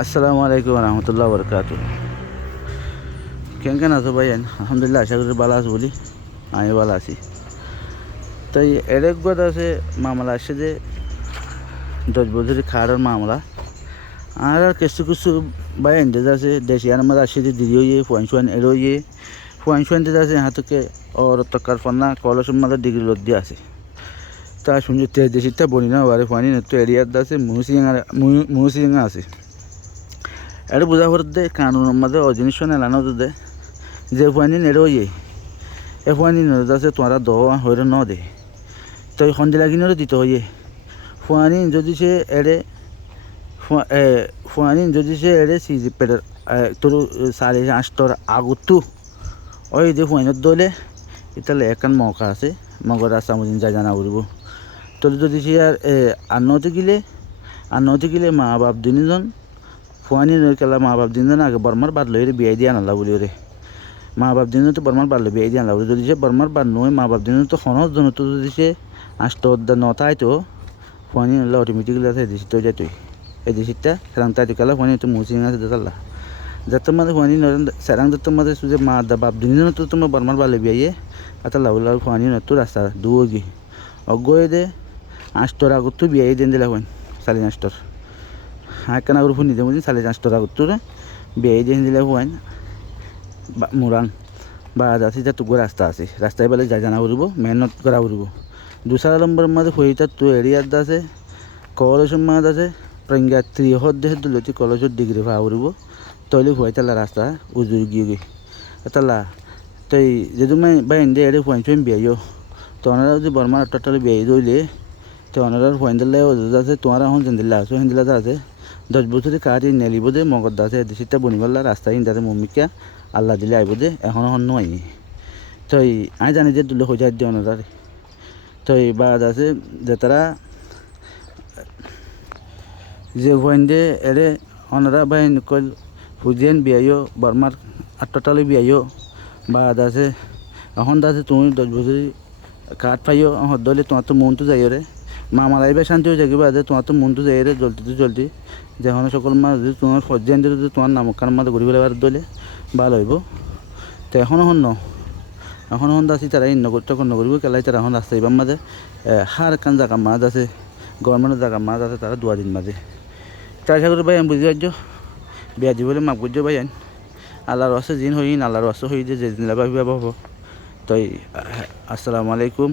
আসসালামু আলাইকুম রহমতুল্লাহ বরকাত। কেন আছো ভাই? আলহামদুলিল্লাহ, আশা করি ভালো আছো বলি। আমি ভালো আছি। তাই এরেক কথা আছে, মামলা আসছে যে 10 বছর খাওয়ার মামলা। আর কিছু কিছু ভাই এন্ডেজ আছে দেশি আমার আসছে যে দিদি হইয়ে ফুয়ান এরোইয়ে ফুয়ান আছে হাতকে ওর তকার ফন্না কলসের মাথার ডিগ্রি লোড দিয়ে আছে। তা শুনছি দেশিটা বলি না বারে ফুয়ানি তো এরিয়ার আছে মুসিয়াঙ্গা আছে। এটা বোঝা করতে কানুনের মাঝে অজিনিস এলানো দে যে ফুয়ানি নেড়োইয়ে এ ফুয়ানি আছে তোমরা দোয়া হইরে ন দে তো সন্ধে লাগিনেরও দিতে হইয়ে ফুয়ানি যদি সে এড়ে ফুয়ানি যদি সে এড়ে সিজি পেটের তোর 5.5 আগতো ওই যে ফুয়াইনত দলে ইতালে একান মৌকা আছে মগর রাস্তা মদিন যা জানা করব। তোর যদি সে আর নতে গেলে মা বাপ দুজন ফুয়ানি কেলা মা বাপ দিন আগে বর্মার বাদ লই বিয়াই দিয়ে আনালা বলি ওরে মা বাপ দিন তো বর্মার বাদ বিয়াই দিয়ে আনলা বলি যদি সে বর্মার বাদ নয় মা বাপ দিন তো খনজ জন তো যদি সে 8 নটাই তো ফুয়ানি নলা অটোমেটিক্যালি আছে এদিকে তো যাইতই এদিকটা সেরাং তাই তো কেলা ফুয়ানি তো মুসিং আছে দেখাল্লা যাতে মাঝে ফুয়ানি নরেন সেরাং যাতে মাঝে সুজে মা দা বাপ দিন তো তোমার বর্মার বাদ বিয়াইয়ে আতা লাউলা ফুয়ানি নতো রাস্তা দুয়োগি অগয়ে দে 8 আগত বিয়াই দেন দিলা ফুয়ান 8.5 হাঁকানা করে ফোন নিতে বুঝি 5.5 আগত বিয়াই দিয়ে দিলে ফুয়ান মুরাং বা যাচ্ছি যা টুকু রাস্তা আছে রাস্তায় বেলে যা জানা উড়ব মেহনত করা উড়ব 2 নম্বরের মাঝে হইতা তো এরিয়ার আছে কলেজের মাঝে আছে প্রাঙ্গা 3 দেহে দুলতি কলেজের ডিগ্রি ভাব উড়ব তৈলি হইতালা রাস্তা উজুর গিয়ে তালা তই যদি মাই বাইন দে এড়ে ফুয়ান বিয়াইও তো ওনারা যদি বর্মার টোটালি বিয়াই দইলে তো ওনারা ফুয়ান দিলে আছে তোমার এখন জেন্দিল্লা আছো হিন্দিলা আছে 10 বছরে কাটি নেলিব দে মগর দাসে দেশিটা বনিবাল্লা রাস্তায় ইন্দাতে মম্মিকা আল্লাহ দিলে আইব দে এখনো হন নয় তই আমি জানি যে দুলে হয়ে যায় দিয়ে ওনারা তই বাদ আছে যে তারা যে ফুয়ান দে এড়ে ওনারা বাইন কল ফুজিয়ান বিয়াইও বর্মার টোটালি বিয়াইও বাদ আছে এখন দাসে তুমি 10 বছরে কাঠ পাইও হদলে তোমার তো মন তো যাই রে মামা লাইবে শান্তি হয়ে যাবে আদে তোমার তো মন তো যাই রে জলদি যখন সকল মাছ যদি তোমার ফজ্জান দিলে যদি তোমার নামকান মাঝে ঘুরি বেড়াবার দলে ভালো হইব তো এখনও হন দাসি তারা তখন নগরিব কেলাই তারা এখন রাস্তা এবার মাঝে হার কান জায়গা মাছ আছে গভর্নমেন্টের জায়গা মাছ আছে তারা 2 দিন মাঝে তাই আশা করি ভাই আমি বুঝতে পারছো বিয়া জীবনে মাপ করছো ভাই আল্লাহর রসে জিন হইন আল্লাহর রসে হই যে দিন লাভ হব তাই আসসালামু আলাইকুম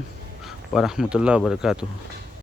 ওয়া রাহমাতুল্লাহি ওয়া বারাকাতুহু।